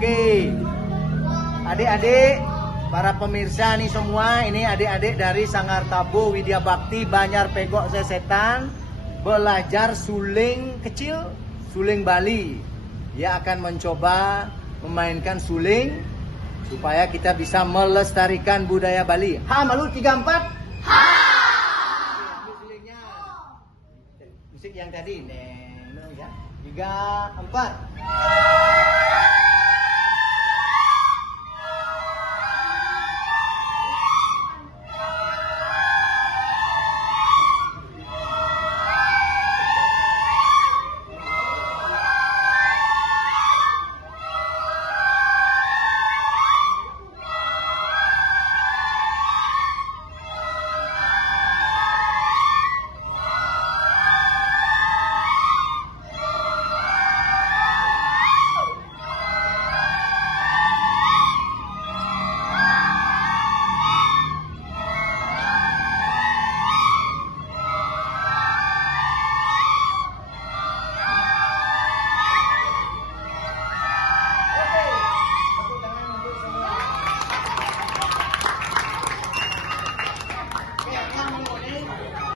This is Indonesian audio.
Oke. Adik-adik, para pemirsa nih semua, ini adik-adik dari Sanggar Tabo Widya Bakti Banjar Pegok Sesetan belajar suling kecil, suling Bali. Dia akan mencoba memainkan suling supaya kita bisa melestarikan budaya Bali. Ha, malu 3 4. Ha. Ambil sulingnya. Musik yang tadi, neng, ya. 3 4.